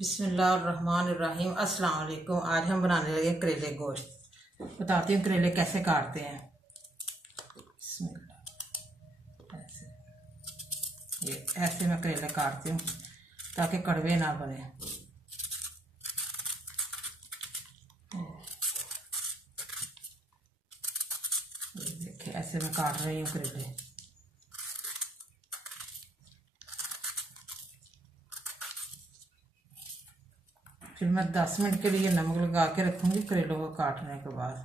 बिस्मिल्लाहिर्रहमानिर्रहीम। अस्सलाम वालेकुम। आज हम बनाने लगे करेले गोश्त। बताती हूँ करेले कैसे काटते हैं। बिस्मिल्लाह। ऐसे मैं करेले काटती हूँ ताकि कड़वे ना बने। देखिए ऐसे मैं काट रही हूँ करेले। फिर मैं 10 मिनट के लिए नमक लगा के रखूंगी करेलों को काटने के बाद।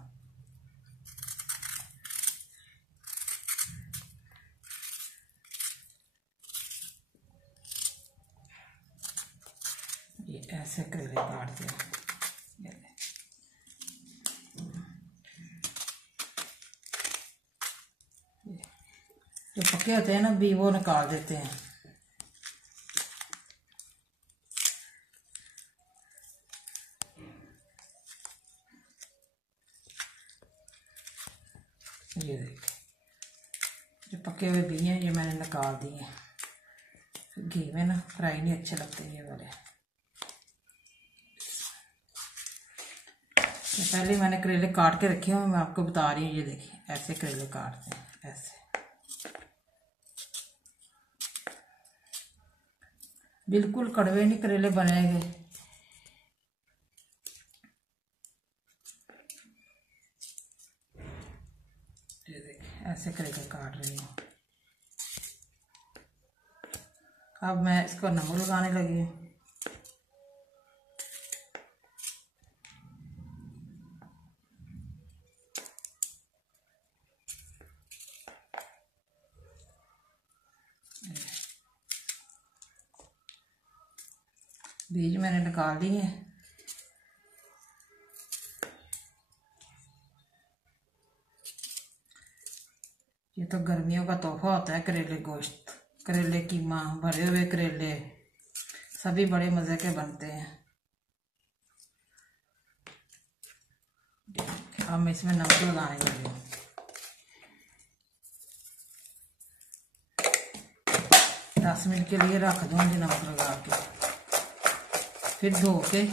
ये ऐसे करेले काटते हैं। जो पके होते हैं ना भी वो निकाल देते हैं। ये देखिए जो पके हुए भी हैं ये मैंने निकाल दिए। घी में ना फ्राई नहीं अच्छे लगते ये वाले। तो पहले मैंने करेले काट के रखे हुए, मैं आपको बता रही हूँ। ये देखिए ऐसे करेले काटते हैं ऐसे। बिल्कुल कड़वे नहीं करेले बनेंगे। ये देखिए ऐसे करेले काट रही हूँ। अब मैं इसको नमक लगाने लगी हूँ। बीज मैंने निकाल लिए। ये तो गर्मियों का तोहफा होता है करेले गोश्त। करेले कीमा, भरे हुए करेले सभी बड़े मज़े के बनते हैं। अब मैं इसमें नमक लगाने लगी हूँ। दस मिनट के लिए रख दूँगी नमक लगा के। फिर धो के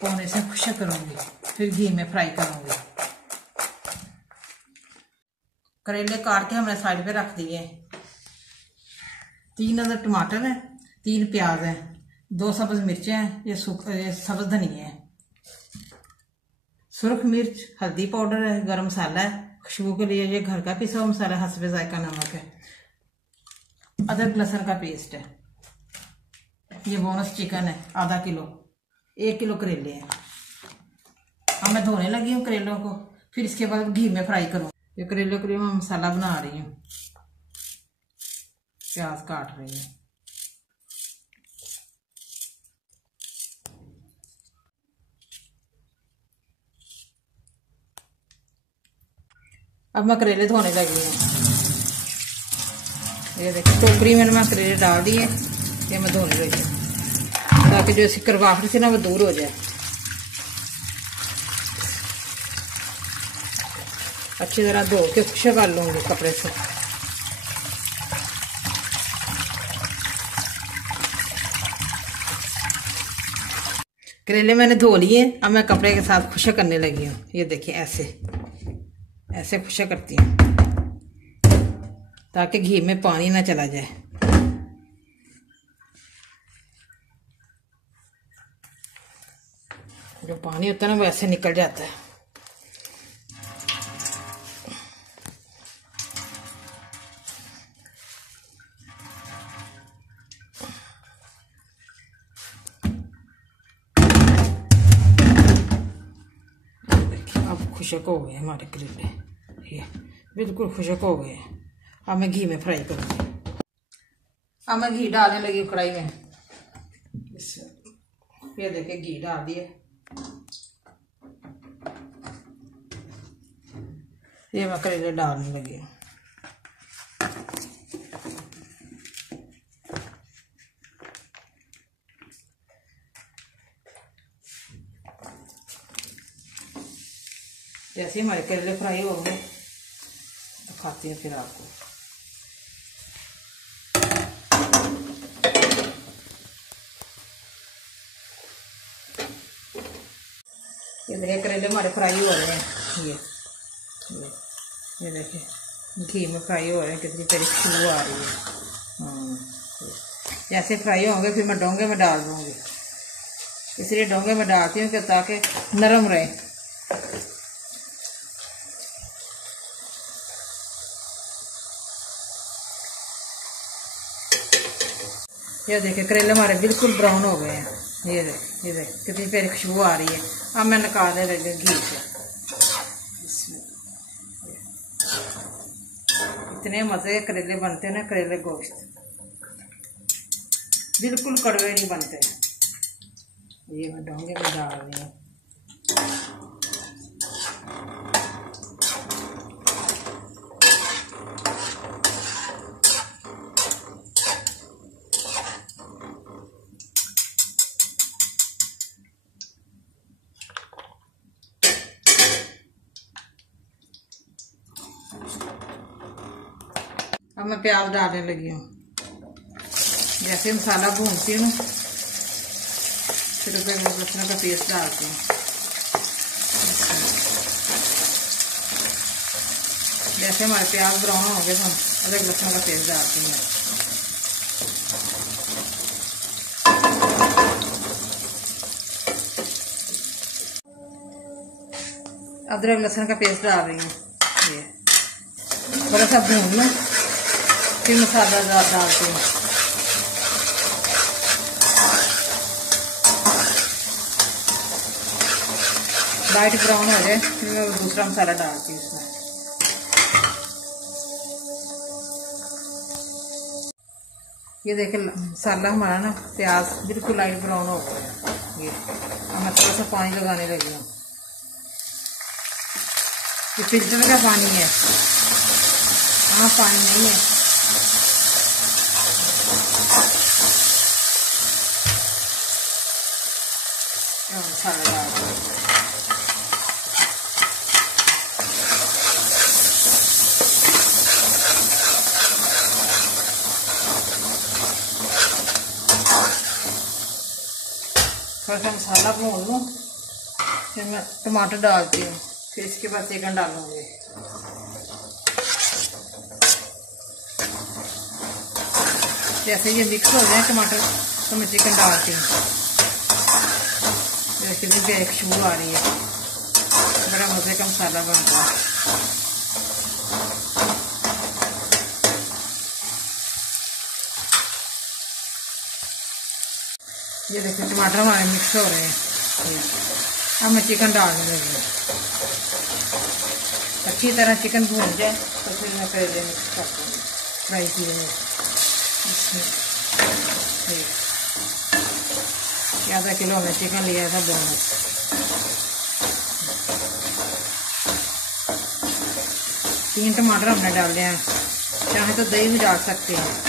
पौने से खुश्क करूँगी, फिर घी में फ्राई करूँगी। करेले काट के हमने साइड पे रख दिए। 3 अदर टमाटर हैं, 3 प्याज हैं, 2 सब्ज मिर्चें हैं, ये सब्ज धनिया है, सुरख मिर्च, हल्दी पाउडर है, गरम मसाला है, खुशबू के लिए ये घर का पिसा हुआ मसाला, हस्बे जायका नमक है, अदरक लहसुन का पेस्ट है, ये बोनस चिकन है आधा किलो, 1 किलो करेले हैं। अब मैं धोने लगी हूँ करेलों को, फिर इसके बाद घी में फ्राई करूँ। ये करेलों के लिए मैं मसाला बना रही हूँ। प्याज काट रही हूँ। अब मैं करेले धोने लगी हूँ। ये देखिए टोकरी में मैं करेले डाल दिए। ये मैं धोने लगी हूँ ताकि जो इसकी करवाहट थी ना वो दूर हो जाए। अच्छी तरह धो के खुश्क कर लूँगी कपड़े से। करेले मैंने धो लिए। अब मैं कपड़े के साथ खुश्क करने लगी हूँ। ये देखिए ऐसे ऐसे खुश्क करती हूँ ताकि घी में पानी ना चला जाए। जो पानी होता है ना वो ऐसे निकल जाता है। अब खुश्क हो गए हमारे करेले, ये बिल्कुल खुश्क हो गए। अब मैं घी में फ्राई करूँगी। अब मैं घी डालने लगी हूँ कढ़ाई में। ये देखिए घी डाल दिए। ये मैं करेले डालने लगी हूँ। जैसे हमारे करेले फ्राई हो गए दिखाती हूँ फिर आपको। ये देखिए करेले हमारे फ्राई हो रहे हैं। ये देखिए घी में फ्राई हो रहे हैं, कितनी प्यारी खुशबू आ रही है। जैसे फ्राई होंगे फिर मैं डोंगे में डाल दूँगी, इसलिए डोंगे में डालती हूँ कि ताकि नरम रहे। ये देखिए करेले हमारे बिल्कुल ब्राउन हो गए हैं। ये देख कितनी प्यारी खुशबू आ रही है। अब मैं निकालने लगी घी से। इतने मज़े के करेले बनते हैं ना, करेले गोश्त बिल्कुल कड़वे नहीं बनते। ये मैं डोंगे में डाल रही हूँ। अब मैं प्याज डालने लगी हूँ। जैसे मसाला भूनती हूँ फिर उसमें लहसुन का पेस्ट डालती हूँ। जैसे हमारे प्याज ब्राउन हो गए तो अदरक लहसुन का पेस्ट डालती हूँ। अदरक लहसुन का पेस्ट डाल रही हूँ। ये थोड़ा सा भून लूँ फिर मसाला डालती हूँ। लाइट ब्राउन हो जाए फिर मैं दूसरा मसाला डालती हूँ इसमें। ये देखिए मसाला हमारा ना प्याज बिल्कुल लाइट ब्राउन हो गया। ये अब मैं थोड़ा सा पानी लगाने लगी हूँ। ये फिल्टर का पानी है, हाँ पानी नहीं है। मसाला डाल थोड़ा सा मसाला भून लूँ फिर मैं टमाटर डालती हूँ, फिर इसके बाद चिकन डालूँगी। जैसे ये मिक्स हो जाए टमाटर तो मैं चिकन डालती हूँ। कितनी प्यारी खुशबू आ रही है, बड़ा मज़े का मसाला बनता है। ये देखिए टमाटर हमारे मिक्स हो रहे हैं। अब मैं चिकन डालने लगी हूँ। अच्छी तरह चिकन भून जाए तो फिर मैं करेले मिक्स कर दूँगी फ्राई किए हुए। आधा किलो में चिकन लिया था बोनस। तीन टमाटर हमने डाले हैं, चाहे तो दही भी डाल सकते हैं।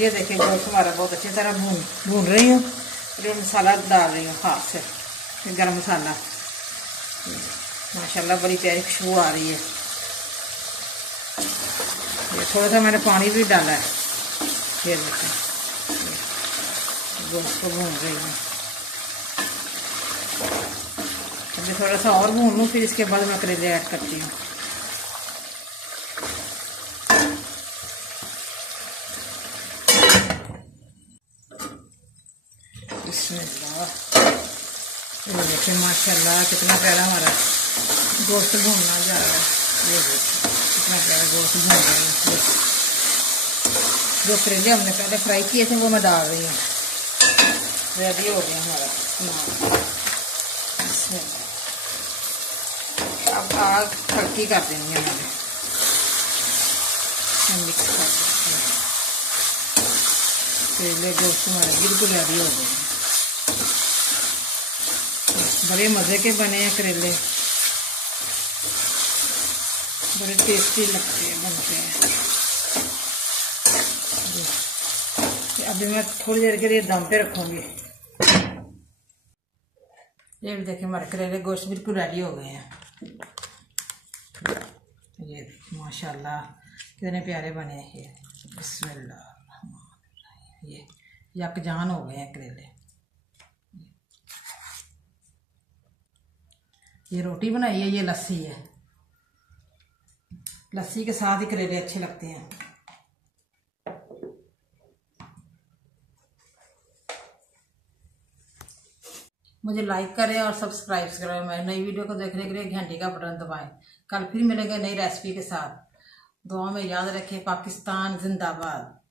ये देखिए गोश्त हमारा बहुत अच्छी तरह भून रही हूँ। फिर मसाला डाल रही हूँ हाथ से, फिर गरम मसाला। माशाल्लाह बड़ी प्यारी खुशबू आ रही है। ये थोड़ा सा मैंने पानी भी डाला है। ये देखिए गोश्त को भून रही हूँ। अभी थोड़ा सा और भून लूँ फिर इसके बाद मैं करेले ऐड करती हूँ। ये देखिए माशाल्लाह कितना प्यारा हमारा गोश्त भूनना जा रहा है। ये देखिए कितना प्यारा गोश्त भून रहा है। जो करेले हमने पहले फ्राई किए थे वो मैं डाल रही हूँ। रेडी हो गया हमारा। इसमें अब आग हल्की कर देंगे मैंने, मिक्स कर देंगे। करेले गोश्त हमारे बिल्कुल रेडी हो गए। बड़े मज़े के बने हैं करेले, बड़े टेस्टी लगते हैं, बनते हैं। अभी मैं थोड़ी देर के लिए दम पे रखूँगी। ये भी देखिए हमारे करेले गोश्त बिल्कुल रेडी हो गए हैं। ये माशाल्लाह कितने प्यारे बने हैं ये। बिस्मिल्लाह, ये यकजान हो गए हैं करेले। ये रोटी बनाई है, ये लस्सी है, लस्सी के साथ ही करेले अच्छे लगते हैं। मुझे लाइक करें और सब्सक्राइब करें। मैं नई वीडियो को देखने के लिए घंटी का बटन दबाएं। कल फिर मिलेंगे नई रेसिपी के साथ। दुआ में याद रखें। पाकिस्तान जिंदाबाद।